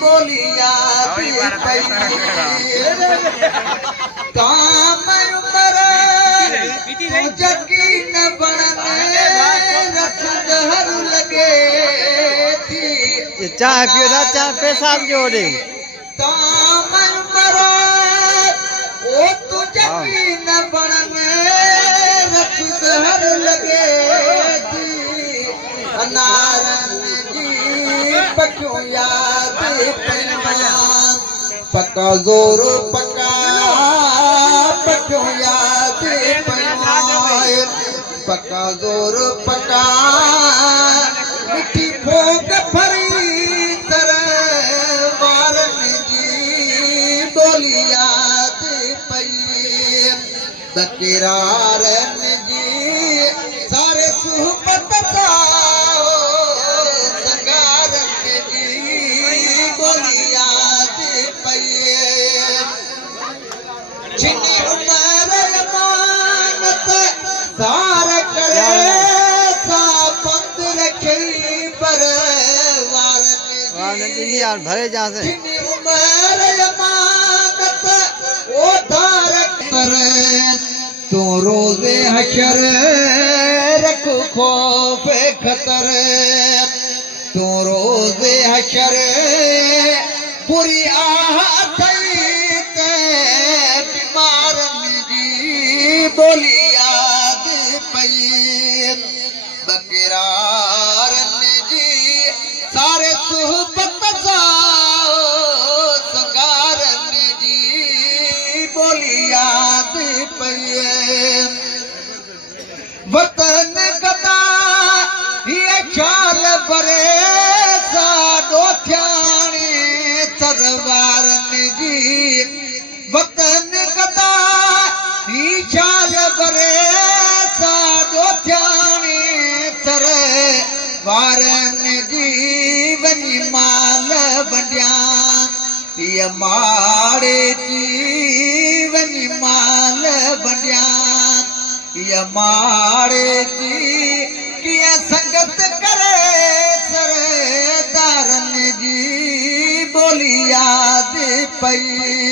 बोलिया काम उमर यकीन बनने रखद हर लगे थी चाय पियो था चाय पेशाब जोड़े काम उमर ओ तू यकीन बनने रखद हर लगे थी नारन पक्यों याद पैमान पक्का जोर पक्का पक्यों याद पैमान पक्का जोर पक्का मिठी फोक भरी तरह मारन जी बोली याद पई बकरारन जी सारे सुहबत जिन्नी उमर अमानत सार करे सा बंद रखे पर वारन जी यार भरे जा से जिन्नी उमर अमानत ओ धारक पर तू रोज़े हशर रख खौफ खतर तू रोज़े हशर बुरी आह बोली याद पई बकरारन जी सारे सुहबत संगारन जी बोली याद पई वतन कदा ये ख्याल बरे साडो थियाणी सरवारन जी वतन कदा चाल बरे साडो थियाणी तर वारन जीवनी माल बंडिया ये माड़े जीवनी माल बंडिया ये माड़े जी किया संगत करे सरदारन जी बोली याद पई